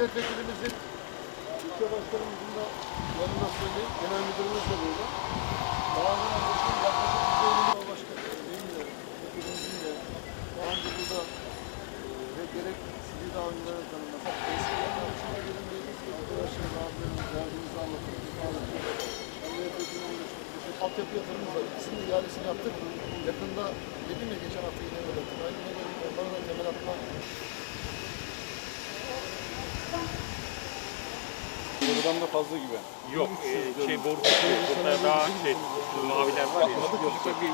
milletvekilimizin, ilçe başkanımızın da yanına söyleyeyim. Genel müdürümüz de burada. Bazı arkadaşım yaklaşık bir yılın başkanı de daha önce burada ve gerek sizi daha önceden tanımak. Eski arkadaşlar gelin dediğiniz gibi arkadaşlar abilerimiz derdimizi anlatıyoruz. Altyapı yatırımımız var. İkisinin ihalesini yaptık. Yakında dedim ya geçen hafta yine yaptık. Aynı ne dedik onlara da temel atma Da fazla gibi. Yok, e, şey boru burada daha şey, maviler var ya. Bir.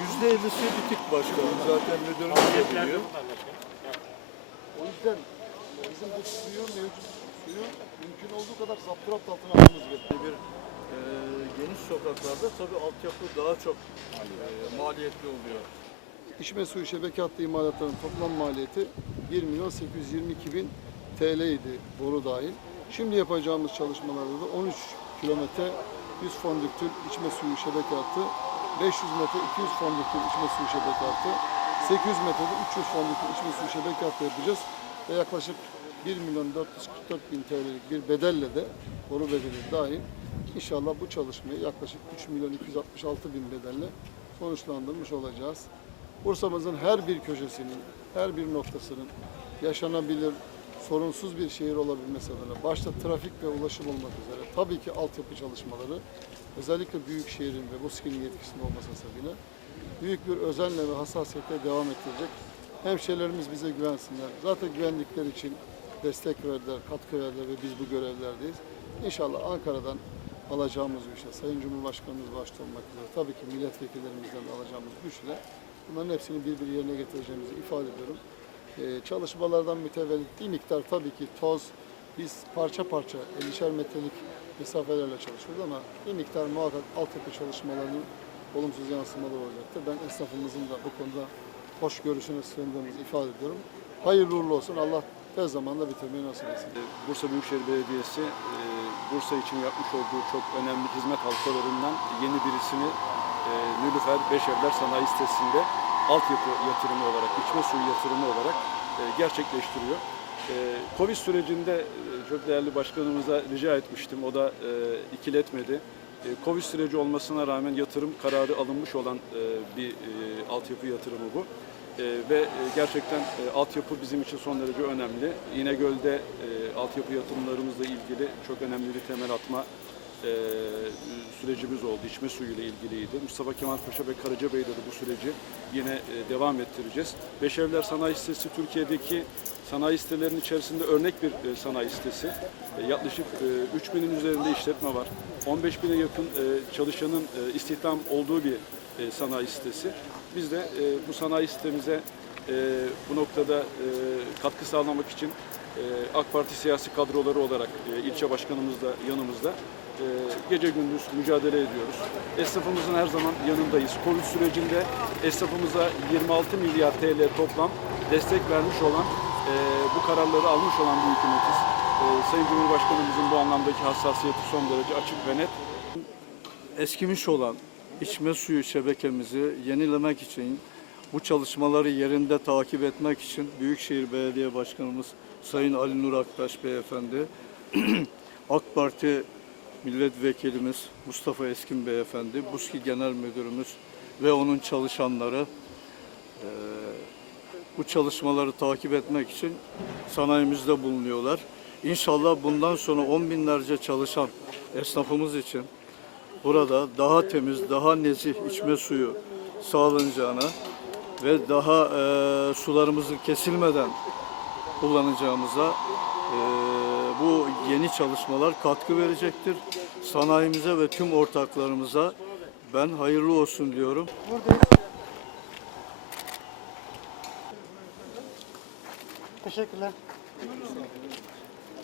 Yüzde ellisi bitik başkanım. Zaten müdürümüz de biliyor. O yüzden bizim bu suyu, mevcut suyu mümkün olduğu kadar zapturapt altına almamız gerekiyor. bir e, geniş sokaklarda tabii altyapı daha çok e, maliyetli oluyor. İçme suyu şebeke hattı imalatlarının toplam maliyeti 1 milyon 822 bin TL idi boru dahil. Şimdi yapacağımız çalışmalarda da 13 kilometre 100 fondüktür içme suyu şebeke hattı, 500 metre 200 fondüktür içme suyu şebeke hattı, 800 metrede 300 fondüktür içme suyu şebeke hattı yapacağız ve yaklaşık 1 milyon 444 bin TL'lik bir bedelle de boru bedeli dahil inşallah bu çalışmayı yaklaşık 3 milyon 266 bin bedelle sonuçlandırmış olacağız. Bursa'mızın her bir köşesinin, her bir noktasının yaşanabilir, sorunsuz bir şehir olabilmesi adına başta trafik ve ulaşım olmak üzere tabii ki altyapı çalışmaları özellikle büyük şehrin ve BUSKİ'nin yetkisinde olması sebebiyle büyük bir özenle ve hassasiyetle devam ettirecek. Hemşehrilerimiz bize güvensinler. Zaten güvendikleri için destek verdiler, katkı verdiler ve biz bu görevlerdeyiz. İnşallah Ankara'dan alacağımız güçle, Sayın Cumhurbaşkanımız başta olmak üzere tabii ki milletvekillerimizden de alacağımız güçle bunların hepsini birbiri yerine getireceğimizi ifade ediyorum. Ee, çalışmalardan mütevellit bir miktar tabii ki toz, biz parça parça 50'şer metrelik mesafelerle çalışıyoruz ama bir miktar muhakkak altyapı çalışmalarının olumsuz yansımaları olacaktır. Ben esnafımızın da bu konuda hoş görüşüne sığındığımızı ifade ediyorum. Hayırlı uğurlu olsun. Allah tez zamanda bitirmeyi nasip etsin. Bursa Büyükşehir Belediyesi e, Bursa için yapmış olduğu çok önemli hizmet halkalarından yeni birisini e, Nülüfer Beşevler Sanayi Sitesi'nde altyapı yatırımı olarak, içme suyu yatırımı olarak e, gerçekleştiriyor. E, Covid sürecinde e, çok değerli başkanımıza rica etmiştim. O da ikiletmedi. Covid süreci olmasına rağmen yatırım kararı alınmış olan bir e, altyapı yatırımı bu. Ve gerçekten e, altyapı bizim için son derece önemli. İnegöl'de e, altyapı yatırımlarımızla ilgili çok önemli bir temel atma e, sürecimiz oldu. İçme suyu ile ilgiliydi. Mustafa Kemal Paşa ve Karacabey'de de bu süreci yine e, devam ettireceğiz. Beşevler Sanayi Sitesi Türkiye'deki sanayi sitelerinin içerisinde örnek bir e, sanayi sitesi. E, yaklaşık e, 3000'in üzerinde işletme var. 15 bine yakın e, çalışanın e, istihdam olduğu bir e, sanayi sitesi. Biz de e, bu sanayi sitemize e, bu noktada e, katkı sağlamak için AK Parti siyasi kadroları olarak e, ilçe başkanımız da yanımızda e, gece gündüz mücadele ediyoruz. Esnafımızın her zaman yanındayız. Covid sürecinde esnafımıza 26 milyar TL toplam destek vermiş olan, e, bu kararları almış olan bir hükümetiz. E, Sayın Cumhurbaşkanımızın bu anlamdaki hassasiyeti son derece açık ve net. Eskimiş olan içme suyu şebekemizi yenilemek için bu çalışmaları yerinde takip etmek için Büyükşehir Belediye Başkanımız Sayın Ali Nur Aktaş Beyefendi, AK Parti Milletvekilimiz Mustafa Eskin Beyefendi, BUSKİ Genel Müdürümüz ve onun çalışanları eee, bu çalışmaları takip etmek için sanayimizde bulunuyorlar. İnşallah bundan sonra on binlerce çalışan esnafımız için burada daha temiz, daha nezih içme suyu sağlanacağına ve daha eee sularımızın kesilmeden kullanacağımıza eee, bu yeni çalışmalar katkı verecektir. Sanayimize ve tüm ortaklarımıza ben hayırlı olsun diyorum. Teşekkürler.